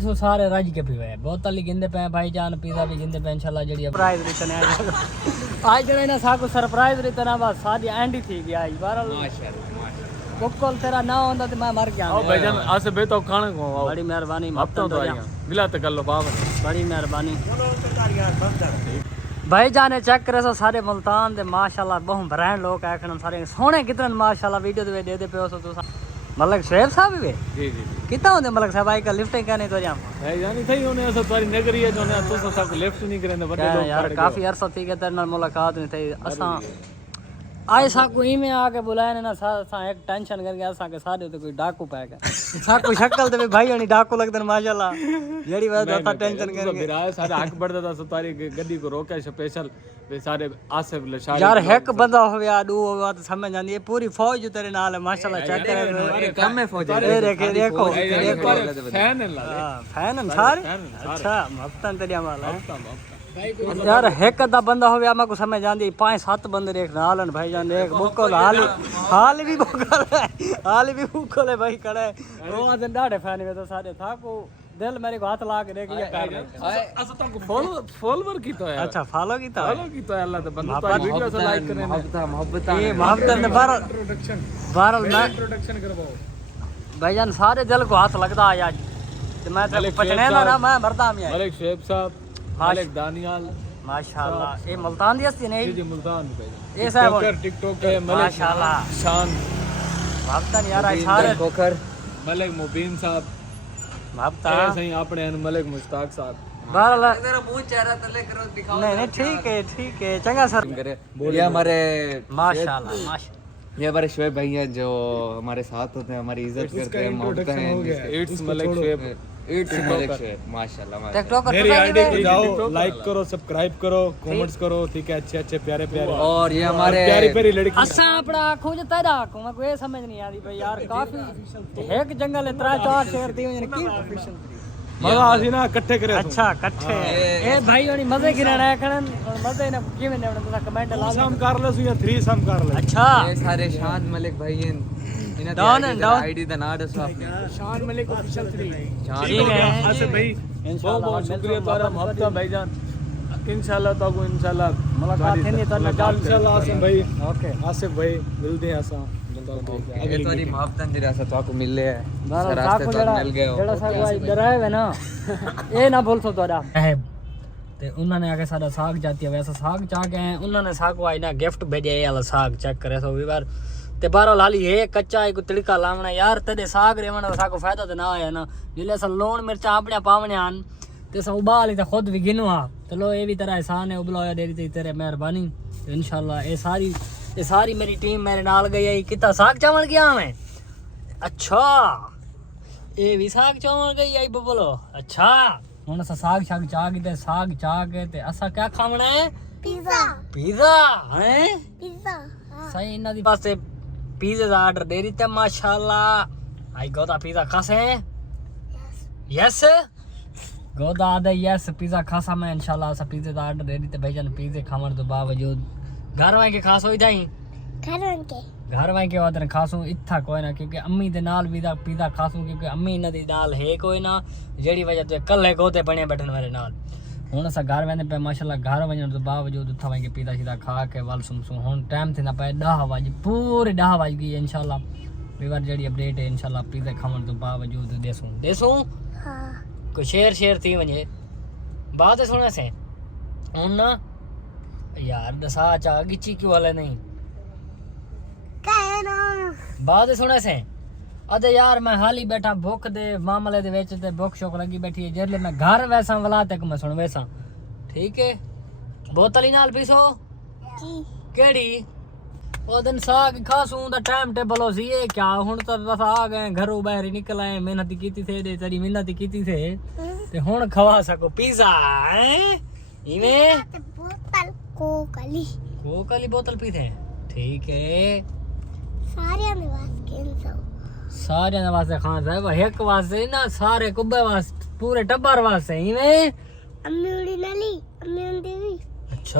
सो सारे राज के पीवे बोतल ही गिंदे पे भाईजान पिज़्ज़ा भी गिंदे पे इंशाल्लाह जड़ी सरप्राइज रिटर्न आज जड़े ना साको सरप्राइज रिटर्न बस शादी एंड ही थी गया आज बार माशाल्लाह कोकल तेरा ना होंदा तो मैं मर गया ओ भाईजान आज से बेतो खाने को बड़ी मेहरबानी हफ्ता तो आया मिला तो कर लो बाबा बड़ी मेहरबानी भाईजान चेक करे सो सारे मुल्तान दे माशाल्लाह बहु ब्रांड लोग आखन सारे सोने कितने माशाल्लाह वीडियो दे दे पे सो तो मलक शुएब साहब भी जी जी कितना होंदे मलक साहब आई का लिफ्टिंग करने तो जाम है यानी थई होने ऐसा तुम्हारी नगरी है जो ने तो सब लिफ्ट नहीं करेंगे बड़े लोग यार काफी अरसा थी के तेरे नाल मुलाकात नहीं थई असा आए साकू ई में आके बुलाए ना सा एक टेंशन करके असा के सारे तो कोई डाकू पै गया साकू शक्ल ते भाई हनी डाकू लगदन माशाल्लाह जेडी वजह तो टेंशन करके बिराए सारे हक बढ़दा था तुम्हारी गड्डी को रोके स्पेशल वे सारे आसिफ लशारी यार एक बंदा हो गया दो हो गया तो समझ आंदी है पूरी फौज तेरे नाल है माशाल्लाह चेक करे कम में फौज ए देखो फैन है हां फैन सारे अच्छा मफ्तन तेरी माल यार एक दा बंदा हो गया को समझ आंदी 5-7 बंदे एक नाल है भाई जान एक बुकल हाल भी बुकल है हाल भी बुकल है भाई खड़े वो दिन डाढ़े फैन में तो सारे था को दिल मेरे को हाथ ला के देख लिया कर अच्छा तो फॉलोवर की तो है अच्छा फॉलो की तो है अल्लाह तो बंदा तो वीडियो से लाइक करने मोहब्बत ये मोहब्बत ने बार मैं इंट्रोडक्शन करवाओ भाईजान सारे दिल को हाथ लगदा है आज तो मैं तेरे पछने ना मैं मरदा में मलिक शुएब साहब मलिक दानियाल माशाल्लाह ये मुल्तान दी हस्ती नहीं जी मुल्तान भाई ये साहब टिकटॉक है मलिक माशाल्लाह शान भागता नहीं यार सारे कोकर मलिक मुबीन साहब भागता सही अपने मलिक मुश्ताक साहब बारला तेरा मुंह चेहरा तले करो दिखाओ नहीं ठीक है चंगा सर ये हमारे माशाल्लाह ये हमारे शुएब भाई हैं जो हमारे साथ होते हैं हमारी इज्जत करते हैं मोहब्बत हैं इट्स मलिक शुएब इट्स मलिक शुएब माशाल्लाह टिकटॉक मेरी आईडी पे जाओ लाइक करो सब्सक्राइब करो कमेंट्स करो ठीक है अच्छे प्यारे और ये हमारे प्यारी लड़की असा अपना खोज तेरा को मैं कोई समझ नहीं आती भाई यार काफी एक जंगल है 3-4 शेर दी हुई की मजा आसी ना इकट्ठे करे अच्छा इकट्ठे ए भाई होनी मजे की रहना है करण और मजे ने किवें ने अपना कमेंट ला सम कर ले या 3 सम कर ले अच्छा ये सारे शान मलिक भाई हैं इन्हें डाउन आईडी दा नाम दसो आपने शान मलिक ऑफिशियल 3 ठीक है आसिफ भाई बहुत शुक्रिया तुम्हारा मोहब्बत भाईजान इंशाल्लाह ताको इंशाल्लाह मुलाकात थी तो इंशाल्लाह आसिफ भाई ओके आसिफ भाई मिलते हैं असा ये तोरी मोहब्बत दी रास्ता तो मिले है बारह रास्ते साको तो मिल गए हो जेड़ा साको आज डराए है ना ये ना बोल सो तोड़ा ते उन्होंने आके सारा साग जाती है वैसा साग चा के हैं उन्होंने साको आज ना गिफ्ट भेजे ये वाला साग चेक करे सो भी बार ते बारो लाली है कच्चा एक तिड़का लावना यार तेरे साग रेवना साको फायदा तो ना है ना जिले सा लूण मिर्चा अपने पावने आन ते सा उबाल ते खुद भी गिनवा चलो ये भी तेरा एहसान है उबलाया दे दी तेरे मेहरबानी तो इंशाल्लाह ये सारी मेरी टीम मेरे नाल गई है कितना साग चावल गया मैं अच्छा ये भी साग चावल गई आई बोलो अच्छा हुन असा साग चा के ते असा क्या खावना है पिज़्ज़ा हैं पिज़्ज़ा सही इना दी पासे पिज़्ज़ा दा ऑर्डर दे दी ते माशाल्लाह आई गोदा पिज़्ज़ा खासे यस गोदा दे यस पिज़्ज़ा खासा मैं इंशाल्लाह असा पिज़्ज़ा दा ऑर्डर दे दी ते भाईजान पिज़्ज़ा खावन तो बावजूद घर वाले के खास हो जाई घर वाले के वादन खासू इत्था कोई ना क्योंकि अम्मी दे नाल भी दा पिज़्ज़ा खासू क्योंकि अम्मी इना दी नाल है कोई ना जेडी वजह तो कल्ले गोते बने बैठन मेरे नाल हुन असा घर वेंदे पे माशाल्लाह घर वजन तो बावजूद उठा वगे पिज़्ज़ा सीधा खा के वाल सुम हुन टाइम थी ना पे 10 बजे पूरे 10 बज गई इंशाल्लाह बेवार जेडी अपडेट है इंशाल्लाह पिज़्ज़ा खावन तो बावजूद देसू हां को शेर थी वने बात सुने से हुन ना यार दसा चा गिची क्यों वाले नहीं कहना बात सुने से अदे यार मैं हाल ही बैठा भूख दे मामले दे विच ते भूख शौक लगी बैठी है जेले मैं घर वैसा वला तक मैं सुन वैसा ठीक है बोतल ही नाल पीसो जी केड़ी ओ दिन साग खासू दा टाइम टेबल हो सी ये क्या हुन तो बस आ गए घरों बाहर ही निकल आए मेहनत कीती थे दे तेरी मेहनत कीती थे ते हुन खवा सको पिज़्ज़ा हैं इमे बोतल कोकली बोतल पीते हैं ठीक है सारे ने वास्ते खान साहब एक वास्ते ना सारे कुब्बे वास्ते पूरे टब्बर वास्ते इमे अम्मी उड़ी नली अम्मी उंदी भी अच्छा